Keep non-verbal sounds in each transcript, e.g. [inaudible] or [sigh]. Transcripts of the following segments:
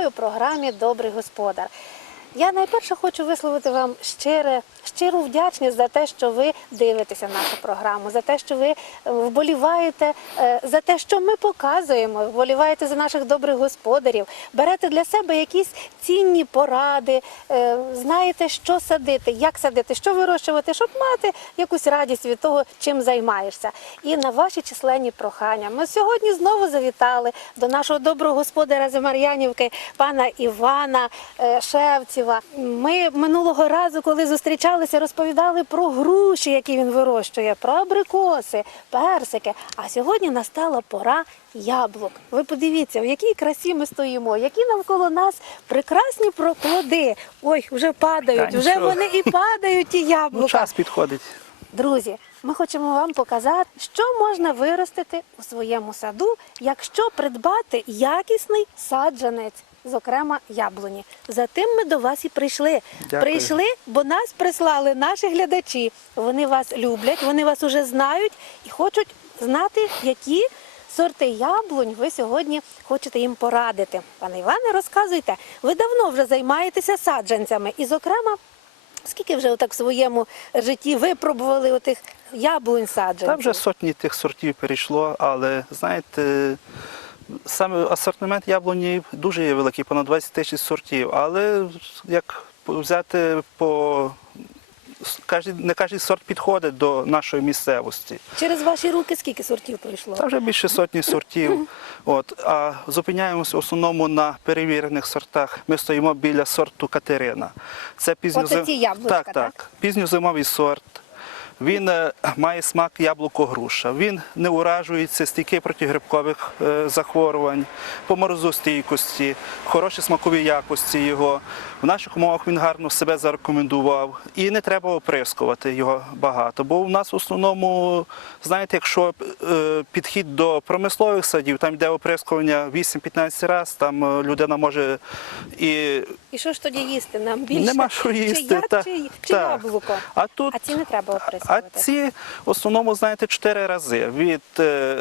Вітаю у програмі Добрий господар. Я найперше хочу висловити вам щире, щиру вдячність за те, що ви дивитеся нашу програму, за те, що ви е, вболіваєте, е, за те, що ми показуємо, вболіваєте за наших добрих господарів, берете для себе якісь цінні поради, е, знаєте, що садити, як садити, що вирощувати, щоб мати якусь радість від того, чим займаєшся. І на ваші численні прохання. Ми сьогодні знову завітали до нашого доброго господаря з Мар'янівки, пана Івана Шевціва. Ми минулого разу, коли зустрічалися, розповідали про груші, які він вирощує, про абрикоси, персики. А сьогодні настала пора яблук. Ви подивіться, в якій красі ми стоїмо, які навколо нас прекрасні про- плоди. Ой, вже падають, Та вже нічого. вони і падають, ті Ну, час підходить. Друзі, ми хочемо вам показати, що можна виростити у своєму саду, якщо придбати якісний саджанець, зокрема яблуні. За тим ми до вас і прийшли. Дякую. Прийшли, бо нас прислали наші глядачі. Вони вас люблять, вони вас уже знають і хочуть знати, які сорти яблунь ви сьогодні хочете їм порадити. Пане Іване, розказуйте, ви давно вже займаєтеся саджанцями, і, зокрема, Скільки вже отак в своєму житті випробували отих яблунь саджанців? Там вже сотні тих сортів перейшло, але знаєте, саме асортимент яблуні дуже є великий, понад 20 тисяч сортів. Але як взяти по не кожен сорт підходить до нашої місцевості. Через ваші руки скільки сортів пройшло? Там вже більше сотні сортів. От, а зупиняємося в основному на перевірених сортах. Ми стоїмо біля сорту Катерина. Це пізньозим... Оце ці яблучка, так, так? так. Пізньозимовий сорт. Він е, має смак яблуко-груша. Він не уражується, стійкий проти грибкових е, захворювань, по морозостійкості, хороші смакові якості його. В наших умовах він гарно себе зарекомендував. І не треба оприскувати його багато. Бо у нас в основному, знаєте, якщо е, підхід до промислових садів, там йде оприскування 8-15 разів, там людина може і І що ж тоді їсти нам більше? Нема що їсти, Чи, як, та- чи, чи так. яблуко? А тут А ці не треба а ці в основному, знаєте, чотири рази. Від е,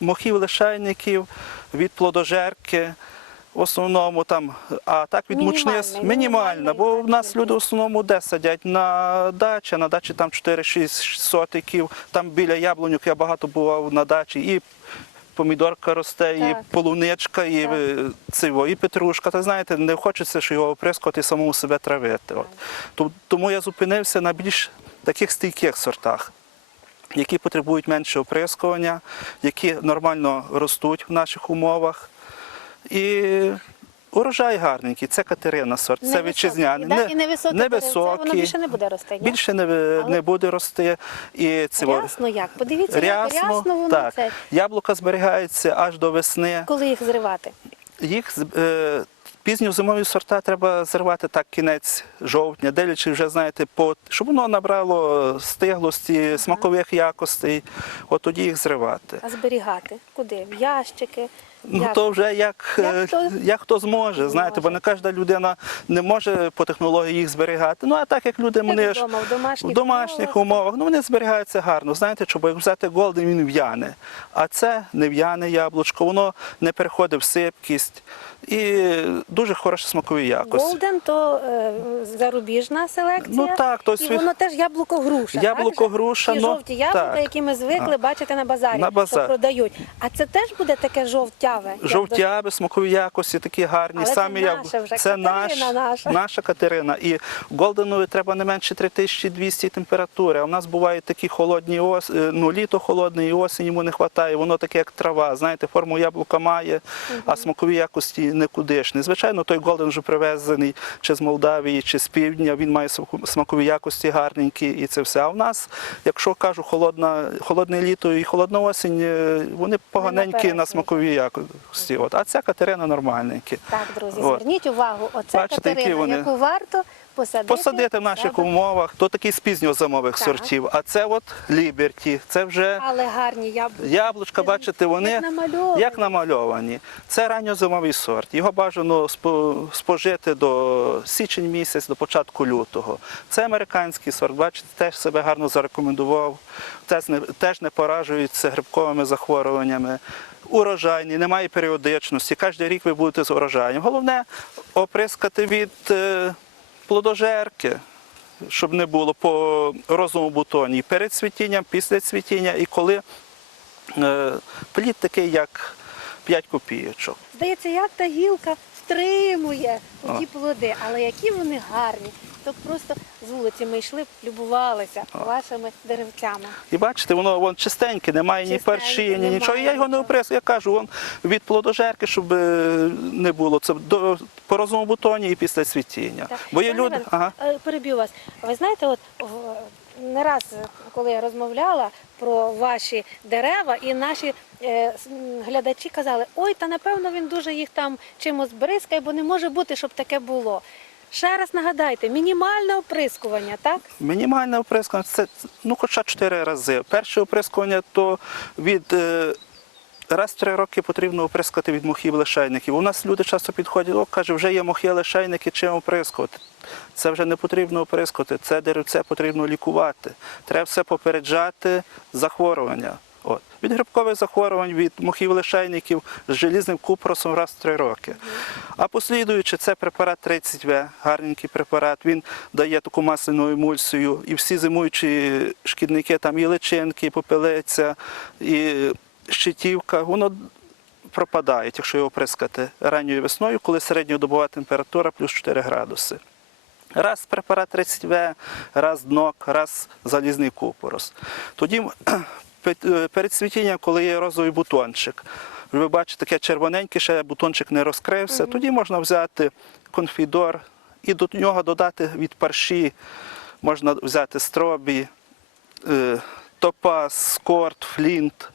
мохів лишайників, від плодожерки. В основному там, а так від мучниць мінімальний, мінімальна, бо в нас люди в основному де садять на дачі, на дачі там 4-6 сотиків, там біля яблуньок я багато бував на дачі, і помідорка росте, і Так. полуничка, і, Так. е, циво, і петрушка. Та знаєте, не хочеться що його оприскувати і самому себе травити. От. Ту- Тому я зупинився на більш таких стійких сортах. Які потребують менше оприскування, які нормально ростуть в наших умовах. І урожай гарненький. Це Катерина сорт, це вітчизняний. да? І невисокий дерев, це воно більше не буде рости, ні? Більше не, Але- не буде рости. І це Рясно як? Подивіться, як рясно, рясно воно так. це. Яблука зберігаються аж до весни. Коли їх зривати? Їх е, пізньозимові сорта треба зривати так кінець жовтня, дивлячись вже, знаєте, по, щоб воно набрало стиглості, смакових якостей, от тоді їх зривати. А зберігати? Куди? В ящики? Ну Як? то вже як, Як е, хто- як хто зможе, знаєте, бо не кожна людина не може по технології їх зберігати. Ну а так як люди Як вони ж вдома, в домашніх в домашніх умовах, умовах, ну вони зберігаються гарно. Знаєте, що бо як взяти голден, він в'яне. А це не в'яне яблучко, воно не переходить в сипкість і дуже хороші смакові якості. Голден то е, зарубіжна селекція. Ну так, то і свій- воно теж яблуко груша. Яблуко-груша. Ті ну, жовті яблука, так. які ми звикли бачити на базарі, На базар. що продають. А це теж буде таке жовтяве. як смакові якості, такі гарні. Але це Самі я- наша вже це наш, Катерина наша. наша Катерина. І голденові треба не менше 3200 температури. А в нас бувають такі холодні ос... е, ну, літо холодне і осінь йому не вистачає. Воно таке, як трава. Знаєте, форму яблука має, а смакові якості никудишні. Звичайно, той голден вже привезений чи з Молдавії, чи з півдня. Він має смакові якості гарненькі і це все. А в нас, якщо кажу, холодна, холодне літо і холодна осінь, е, вони поганенькі на смакові якості. От. А ця Катерина нормальненькі. Так, друзі, От. зверніть увагу, оце Бачите, Катерина, вони? яку варто посадити, Посадити в наших себе. умовах, то такий з пізньозимових Так. сортів. А це от Ліберті, це вже Але гарні яблука. яблучка, бачите, вони Як намальовані. як намальовані. Це ранньозимовий сорт. Його бажано спо- спожити до січень місяць, до початку лютого. Це американський сорт, бачите, теж себе гарно зарекомендував, теж не, теж не поражується грибковими захворюваннями. Урожайний, немає періодичності. Кожен рік ви будете з урожаєм. Головне оприскати від е, плодожерки, щоб не було по розуму бутоні перед цвітінням, після цвітіння і коли е, плід такий, як 5 копійочок. Здається, як та гілка втримує ті плоди, але які вони гарні. То просто з вулиці ми йшли, любувалися вашими деревцями. І бачите, воно вон чистеньке, немає ні Чистеньке, ні немає нічого. Я його не нічого. Я кажу, вон від плодожерки, щоб е, не було. Це до по розуму бутоні і після цвітіння. Так. Бо є люди. Ага. е, Переб'ю вас. Ви знаєте, от не раз, коли я розмовляла про ваші дерева, і наші е, глядачі казали, ой, та напевно він дуже їх там чимось бризкає, бо не може бути, щоб таке було. Ще раз нагадайте, мінімальне оприскування, так? Мінімальне оприскування це ну, хоча чотири рази. Перше оприскування то від е, раз три роки потрібно оприскати від мухів лишайників. У нас люди часто підходять, о, каже, вже є мухи лишайники, чим оприскувати. Це вже не потрібно оприскувати, це деревце потрібно лікувати. Треба все попереджати захворювання. От. Від грибкових захворювань, від мухів лишайників з желізним купросом раз в три роки. А послідуючи, це препарат 30В, гарненький препарат. Він дає таку масляну емульсію. І всі зимуючі шкідники, там і личинки, і попелиця, і щитівка, воно пропадає, якщо його прискати ранньою весною, коли середньодобова температура плюс 4 градуси. Раз препарат 30В, раз днок, раз залізний купорос. Тоді [clears throat] е, перед цвітінням, коли є розовий бутончик, ви бачите, таке червоненьке, ще бутончик не розкрився, тоді можна взяти конфідор і до нього додати від парші, можна взяти стробі, е, топаз, скорт, флінт.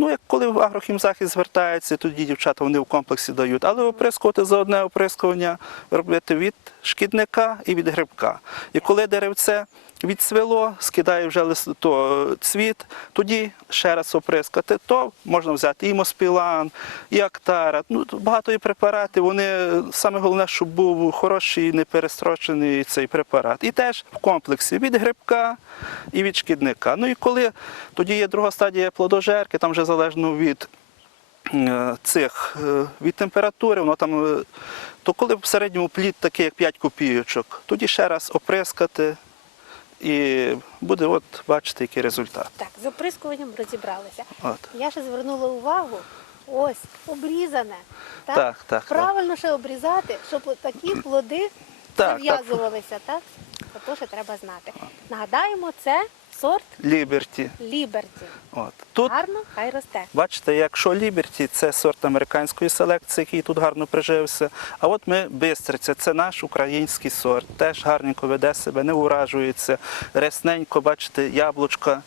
Ну, як коли в агрохімзахист звертається, тоді дівчата вони в комплексі дають. Але оприскувати за одне оприскування робити від шкідника і від грибка. І коли деревце відцвело, скидає вже лист, то е, цвіт, тоді ще раз оприскати, то можна взяти і моспілан, і актара. Ну, багато є препаратів. Вони саме головне, щоб був хороший, неперестрочений цей препарат. І теж в комплексі від грибка і від шкідника. Ну і коли тоді є друга стадія плодожерки, там вже залежно від е, цих е, від температури, воно там, е, то коли в середньому плід такий, як 5 копійочок, тоді ще раз оприскати. І буде, от бачите, який результат. Так, з оприскуванням розібралися. От. Я ще звернула увагу, ось, обрізане. Так, Так, так, Правильно ще обрізати, щоб такі плоди Так, зав'язувалися, так? Це теж треба знати. Нагадаємо, це сорт Ліберті. Ліберті. От. Тут Гарно, хай росте. Бачите, якщо Ліберті це сорт американської селекції, який тут гарно прижився. А от ми Бистриця, це наш український сорт, теж гарненько веде себе, не уражується, рясненько, бачите, яблучка.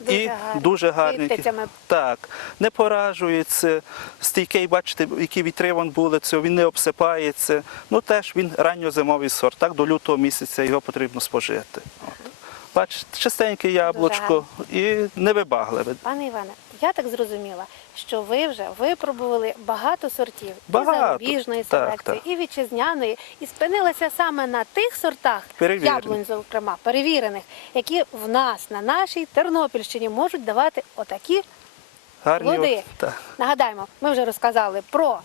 Дуже і гарно. дуже. Квітицями. Так, не поражується, стійкий, бачите, які вітри вон були, він не обсипається. Ну теж він ранньозимовий сорт. Так, до лютого місяця його потрібно спожити. От. Бачите, чистеньке яблучко і невибагливе. Пане Іване, я так зрозуміла, що ви вже випробували багато сортів Багато. і зарубіжної селекції, так. і вітчизняної, і спинилися саме на тих сортах яблунь, зокрема, перевірених, які в нас на нашій Тернопільщині можуть давати отакі Гарні. плоди. от- так. Нагадаємо, ми вже розказали про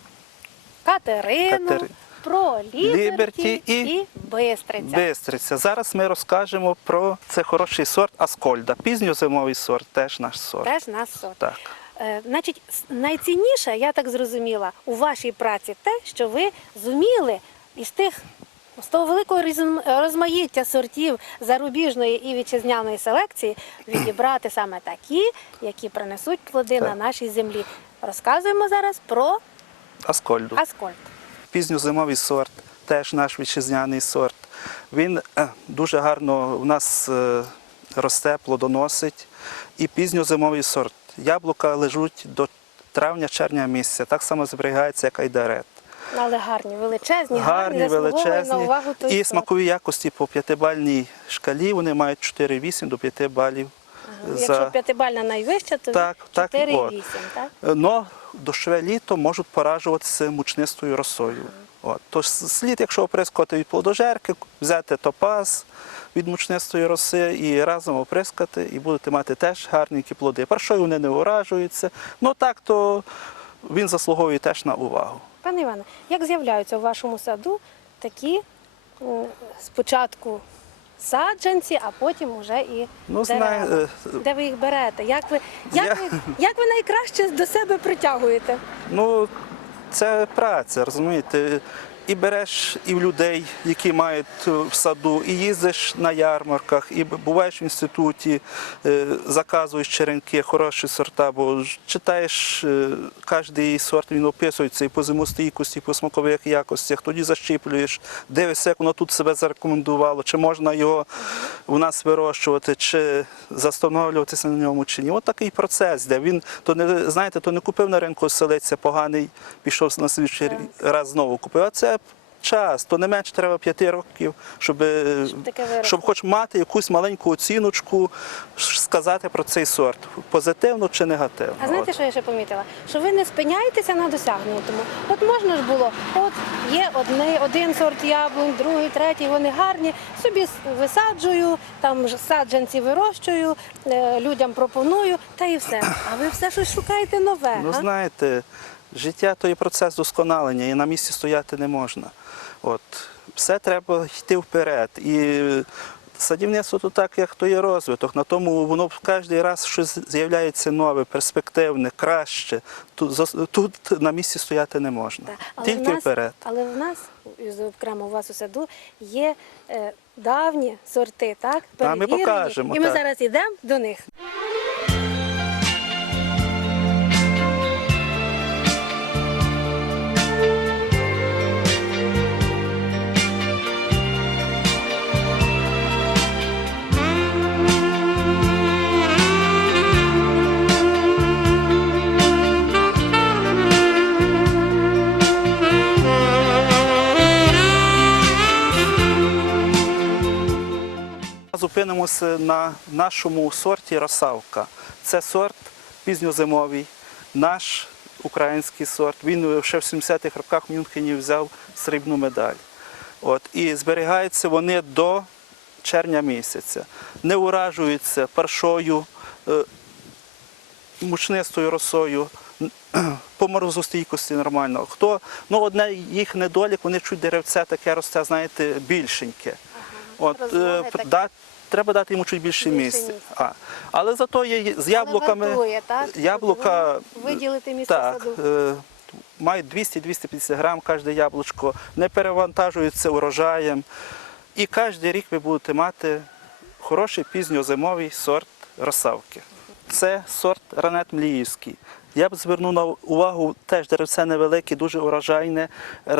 Катерину, Катери- про Ліберті, і і Бистриця. Бистриця. Зараз ми розкажемо про це хороший сорт Аскольда. Пізньозимовий сорт, теж наш сорт. Теж наш сорт. Так. Е, Значить, найцінніше, я так зрозуміла, у вашій праці те, що ви зуміли із тих з того великого розмаїття сортів зарубіжної і вітчизняної селекції відібрати [clears throat] саме такі, які принесуть плоди на нашій землі. Розказуємо зараз про Аскольду. аскольд. Пізньозимовий сорт, теж наш вітчизняний сорт. Він е, дуже гарно у нас е, росте, плодоносить. І пізньозимовий сорт. Яблука лежуть до травня-червня місяця, так само зберігається, як айдарет. Але гарні, величезні, гарні, заслуговують величезні. на увагу той І сорт. смакові якості по п'ятибальній шкалі вони мають 4,8 до 5 балів. Якщо п'ятибальна найвища, то Так, так, 4,8, так? Но дощове літо можуть поражуватися мучнистою росою. От. Тож слід, якщо оприскувати від плодожерки, взяти топаз від мучнистої роси і разом оприскати, і будете мати теж гарненькі плоди. Першою вони не уражуються, ну так то він заслуговує теж на увагу. Пане Іване, як з'являються у вашому саду такі спочатку саджанці, а потім уже і Ну, дерева? знає, е, Де ви їх берете? Як ви, як, Я- ви, як ви найкраще до себе притягуєте? Ну, це праця, розумієте. І береш і в людей, які мають е, в саду, і їздиш на ярмарках, і буваєш в інституті, е, заказуєш черенки, хороші сорта, бо читаєш е, кожний сорт, він описується і по зимостійкості, і по смакових якостях, тоді защіплюєш, дивишся, як воно тут себе зарекомендувало, чи можна його у нас вирощувати, чи застановлюватися на ньому, чи ні. От такий процес, де він то не знаєте, то не купив на ринку селиця поганий, пішов на слідчий раз знову купив. А це час, то не менше треба п'яти років, щоб, Щоб хоч мати якусь маленьку оціночку, сказати про цей сорт, позитивно чи негативно. А знаєте, От. що я ще помітила? Що ви не спиняєтеся на досягнутому. От можна ж було, от є одне, один сорт яблунь, другий, третій, вони гарні. Собі висаджую, там саджанці вирощую, е, людям пропоную, та і все. А ви все щось шукаєте нове. Ну, га? знаєте, життя то є процес досконалення, і на місці стояти не можна. От, все треба йти вперед. І садівництво то так, як то є розвиток. На тому воно кожен раз щось з'являється нове, перспективне, краще. Тут, тут на місці стояти не можна. Так, але Тільки в нас, вперед. Але в нас, окремо у вас у саду, є е, давні сорти, так? Та, ми покажемо, І ми так. зараз йдемо до них. Зупинимося на нашому сорті росавка. Це сорт пізньозимовий, наш український сорт. Він ще в 70-х роках в Мюнхені взяв срібну медаль. От, і зберігаються вони до червня місяця. Не уражуються першою е, мучнистою росою, [clears throat] по морозостійкості нормально. Хто, ну, одне їх недолік, вони чуть деревце таке росте, знаєте, більшеньке. От, е, таке. да, треба дати йому чуть більше Більше місця. А, але зато є з яблуками. Але вартує, так? Яблука Виділити місце так, саду. е, мають 200-250 грам кожне яблучко, не перевантажуються урожаєм. І кожен рік ви будете мати хороший пізньозимовий сорт росавки. Це сорт ранет мліївський. Я б звернув на увагу, теж деревце невелике, дуже урожайне,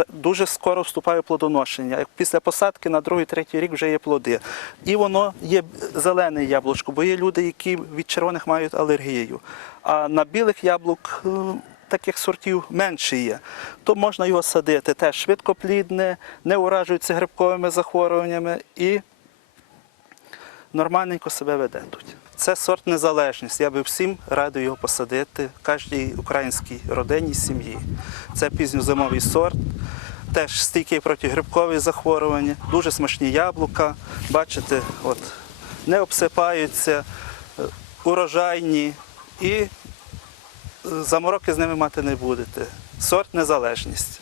дуже скоро вступає плодоношення. Після посадки на другий, третій рік вже є плоди. І воно є зелене яблучко, бо є люди, які від червоних мають алергію. А на білих яблук е, таких сортів менше є. То можна його садити теж швидкоплідне, не уражується грибковими захворюваннями і нормальненько себе веде тут. Це сорт незалежність. Я би всім радив його посадити кожній українській родині сім'ї. Це пізньозимовий сорт, теж стійкий проти грибкових захворювань, дуже смачні яблука. Бачите, от, не обсипаються, е, урожайні і е, замороки з ними мати не будете. Сорт незалежність.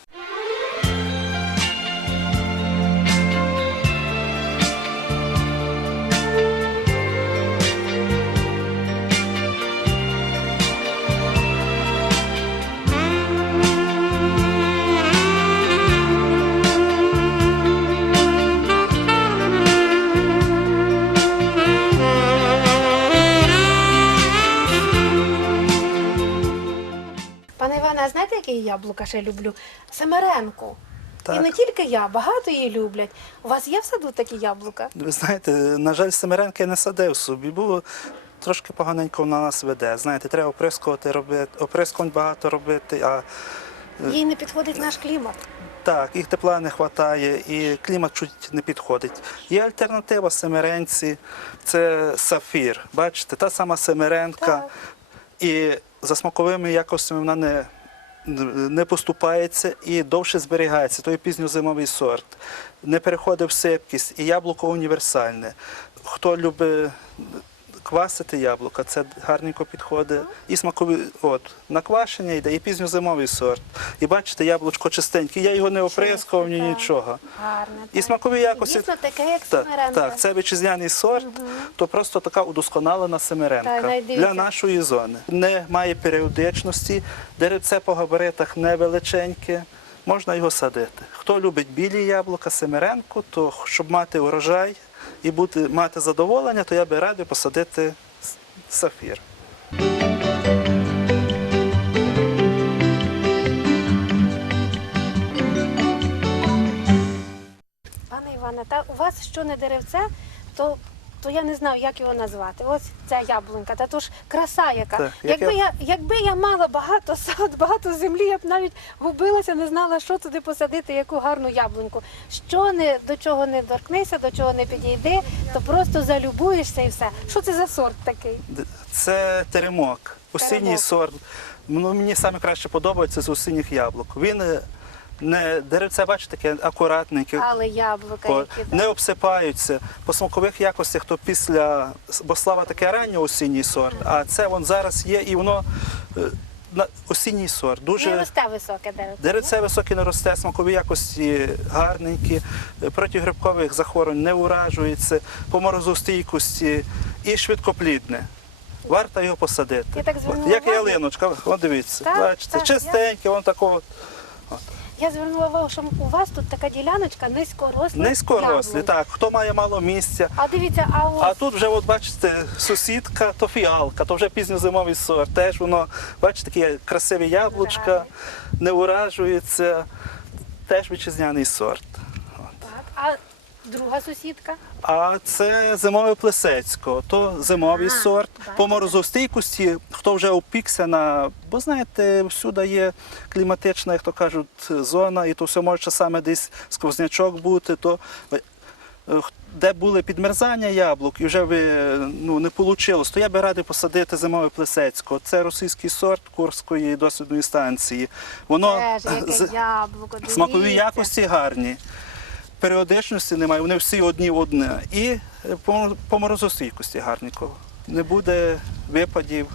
Ще люблю? Семеренку. І не тільки я, багато її люблять. У вас є в саду такі яблука? Ви знаєте, на жаль, Семеренки не садив собі, бо трошки поганенько вона нас веде. Знаєте, треба оприскувати робити, оприскувань багато робити, а Їй не підходить наш клімат. Так, їх тепла не вистачає і клімат чуть не підходить. Є альтернатива семеренці, це сафір. Бачите, та сама семеренка. Так. І за смаковими якостями вона не, не поступається і довше зберігається. Той пізньозимовий сорт. Не переходить в сипкість і яблуко універсальне. Хто любить квасити яблука, це гарненько підходить. І смакові, от, наквашення йде, і пізньозимовий сорт. І бачите, яблучко чистеньке. Я його не оприскував, ні нічого. Гарне. І смакові якості. Дійсно таке, як Так, семеренка. так, це вітчизняний сорт, то просто така удосконалена семеренка для нашої зони. Не має періодичності, деревце по габаритах невеличеньке, можна його садити. Хто любить білі яблука, семеренку, то щоб мати урожай і бути, мати задоволення, то я би радив посадити сафір. Пане Іване, та у вас що не деревце, то, то я не знаю, як його назвати. Ось ця яблунька, та то ж краса яка. Так, як якби, я- я... якби я мала багато сад, багато землі, я б навіть губилася, не знала, що туди посадити, яку гарну яблуньку. Що не до чого не торкнися, до чого не підійди, то просто залюбуєшся і все. Що це за сорт такий? Це теремок, осінній Теремок. сорт. Ну, мені саме краще подобається з осінніх яблук. Він е, не деревце, бачите, таке акуратненьке. Але яблука, О, які не обсипаються. По смакових якостях, то після, бо слава таке ранній осінній сорт, а це вон зараз є і воно е, на осінній сорт. не росте високе деревце. деревце високе не росте, смакові якості гарненькі, е, проти грибкових захворювань не уражується, по морозостійкості і швидкоплідне. Варто його посадити. Я так звернула Як увагу. ялиночка, от дивіться, Так, бачите, так, чистеньке, воно такого. Я звернула увагу, що у вас тут така діляночка низькорослі. Низькорослі, так. Хто має мало місця, А дивіться, а ось А тут вже, от бачите, сусідка, то фіалка, то вже пізньозимовий сорт. Теж воно, бачите, такі красиві яблучка, не уражується. Теж вітчизняний сорт. Друга сусідка. А це зимове плесецько, то зимовий А, сорт. бачите. По морозостійкості, хто вже опікся на, бо знаєте, всюди є кліматична, як то кажуть, зона, і то все може часами десь сквознячок бути, то е, х- де були підмерзання яблук і вже ви ну, не вийшло, то я би радий посадити зимове плесецько. Це російський сорт Курської дослідної станції. Воно Теж яке з- яблуко. Дивіться. Смакові якості гарні. Періодичності немає, вони всі одні в одне. І е, по, морозостійкості гарненько. Не буде випадів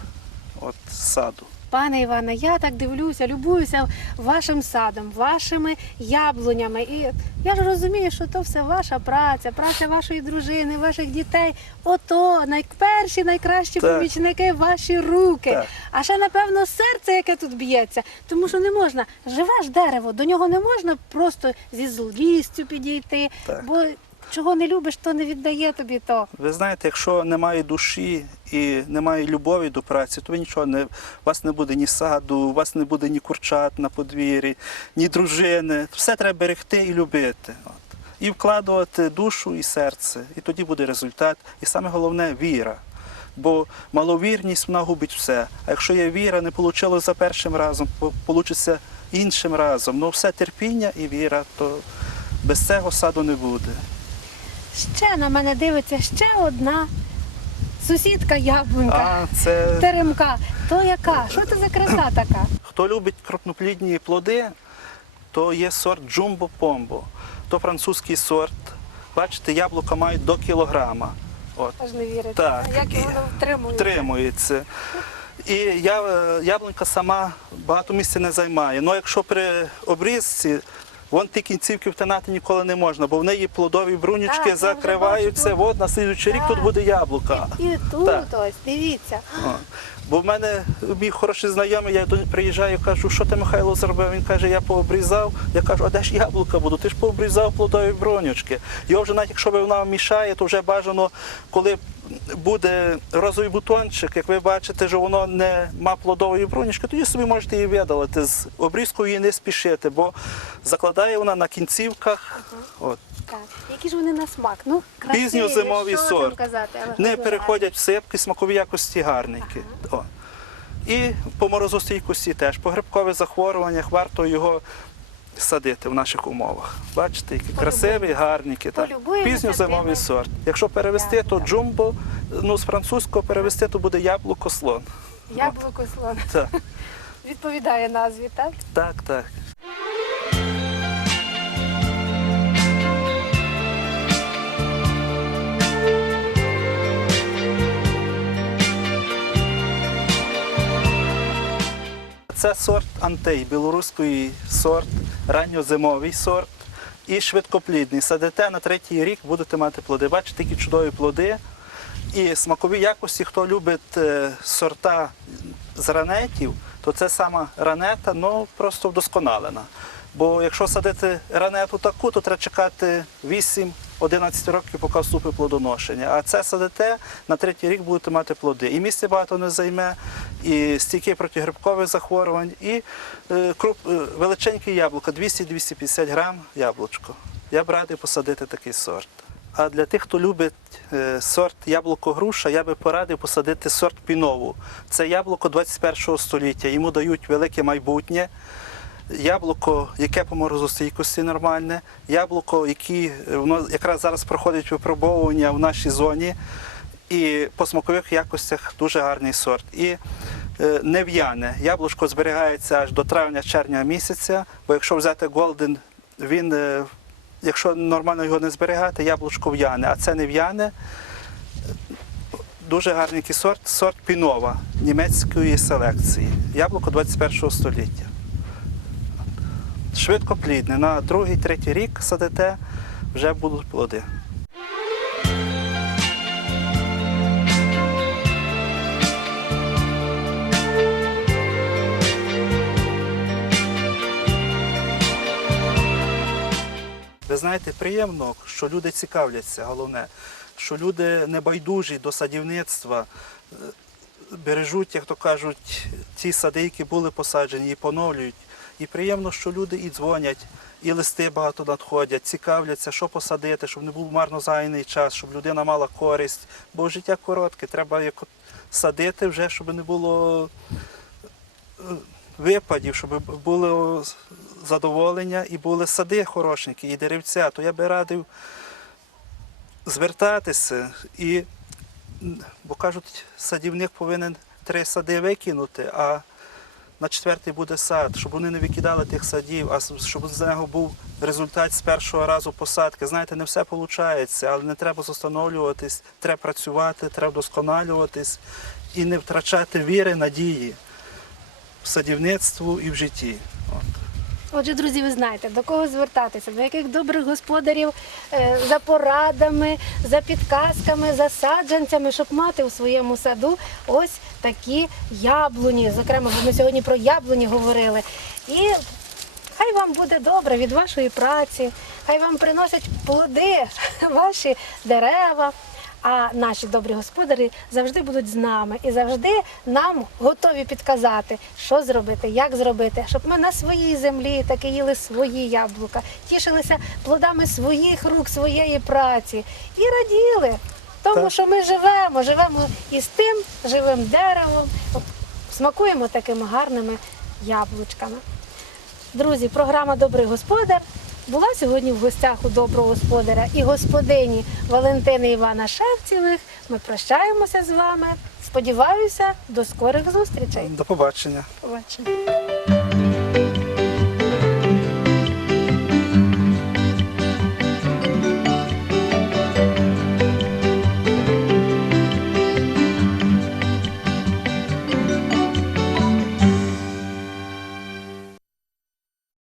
от, саду. Пане Іване, я так дивлюся, любуюся вашим садом, вашими яблунями. І я ж розумію, що то все ваша праця, праця вашої дружини, ваших дітей. Ото найперші, найкращі Так. помічники ваші руки. Так. А ще, напевно, серце, яке тут б'ється. Тому що не можна, живе ж дерево, до нього не можна просто зі злістю підійти, Так. бо чого не любиш, то не віддає тобі то. Ви знаєте, якщо немає душі і немає любові до праці, то ви нічого не у вас не буде ні саду, у вас не буде ні курчат на подвір'ї, ні дружини. Все треба берегти і любити. От. І вкладувати душу і серце. І тоді буде результат. І саме головне віра. Бо маловірність вона губить все. А якщо є віра, не вийшло за першим разом, вийде іншим разом. Ну все терпіння і віра, то без цього саду не буде. Ще на мене дивиться ще одна сусідка яблунька. А це Теремка. То яка? Що це за краса така? Хто любить крупноплідні плоди, то є сорт Pombo. То французький сорт. Бачите, яблука мають до кілограма. От, Аж не вірите. Так, Як і- воно втримує. втримується. І я, е, яблунька сама багато місця не займає. Ну якщо при обрізці, вон ті кінцівки втинати ніколи не можна, бо в неї плодові брунючки Так, закриваються. От на слідуючий рік тут буде яблука. І тут Так. ось, дивіться. О, Бо в мене мій хороший знайомий, я приїжджаю, кажу, що ти Михайло зробив? Він каже, я пообрізав. Я кажу, а де ж яблука буду? Ти ж пообрізав плодові бронючки. Його вже навіть якщо вона мішає, то вже бажано, коли буде розовий бутончик, як ви бачите, що воно не ма плодової бронючки, тоді собі можете її видалити. З обрізкою її не спішити, бо закладає вона на кінцівках. От. Так. Які ж вони на смак? Ну, красиві, Пізньозимовий що там сорт. казати, але Не дуже переходять в сипки, смакові якості гарненькі. О. І по морозостійкості теж. По грибкових захворюваннях варто його садити в наших умовах. Бачите, які красиві, гарненькі. Так. Полюбуємося Пізньозимовий тими. сорт. Якщо перевести, то джумбо, ну з французького перевести, то буде яблуко слон. Яблуко слон. Так, [laughs] Відповідає назві, так? так, так. Це сорт антей, білоруський сорт, ранньозимовий сорт і швидкоплідний. Садите на третій рік, будете мати плоди. Бачите, які чудові плоди. І смакові якості, хто любить е, сорта з ранетів, то це сама ранета, ну просто вдосконалена. Бо якщо садити ранету таку, то треба чекати 8-11 років, поки вступить плодоношення. А це садите на третій рік будете мати плоди. І місця багато не займе, і стійки проти грибкових захворювань, і е, круп, е, величеньке яблуко, 200-250 грам яблучко. Я б радий посадити такий сорт. А для тих, хто любить е, сорт яблуко-груша, я би порадив посадити сорт пінову. Це яблуко 21 століття. Йому дають велике майбутнє. Яблуко, яке по морозостійкості нормальне, яблуко, яке воно якраз зараз проходить випробовування в нашій зоні, і по смакових якостях дуже гарний сорт. І е, не в'яне. Яблучко зберігається аж до травня-червня місяця, бо якщо взяти Голден, він, е, якщо нормально його не зберігати, яблучко в'яне, а це не в'яне. Дуже гарний сорт, сорт Пінова німецької селекції. Яблуко 21 століття. Швидко плідне. На другий, третій рік садите, вже будуть плоди. Ви знаєте, приємно, що люди цікавляться, головне, що люди не байдужі до садівництва, е, бережуть, як то кажуть, ті сади, які були посаджені, і поновлюють. І приємно, що люди і дзвонять, і листи багато надходять, цікавляться, що посадити, щоб не був марно зайний час, щоб людина мала користь. Бо життя коротке, треба садити вже, щоб не було е, випадів, щоб було задоволення і були сади хорошенькі, і деревця, то я би радив звертатися і, бо кажуть, садівник повинен три сади викинути, а на четвертий буде сад, щоб вони не викидали тих садів, а щоб з нього був результат з першого разу посадки. Знаєте, не все виходить, але не треба застановлюватись, треба працювати, треба вдосконалюватись і не втрачати віри, надії в садівництву і в житті. От. Отже, друзі, ви знаєте, до кого звертатися, до яких добрих господарів е, за порадами, за підказками, за саджанцями, щоб мати у своєму саду ось такі яблуні. Зокрема, бо ми сьогодні про яблуні говорили. І хай вам буде добре від вашої праці, хай вам приносять плоди [laughs] ваші дерева. А наші добрі господарі завжди будуть з нами і завжди нам готові підказати, що зробити, як зробити, щоб ми на своїй землі таки їли свої яблука, тішилися плодами своїх рук, своєї праці і раділи тому, Так. що ми живемо, живемо із тим живим деревом, смакуємо такими гарними яблучками. Друзі, програма Добрий господар була сьогодні в гостях у доброго господаря і господині Валентини Івана Шевцевих. Ми прощаємося з вами. Сподіваюся, до скорих зустрічей. До побачення. Побачення.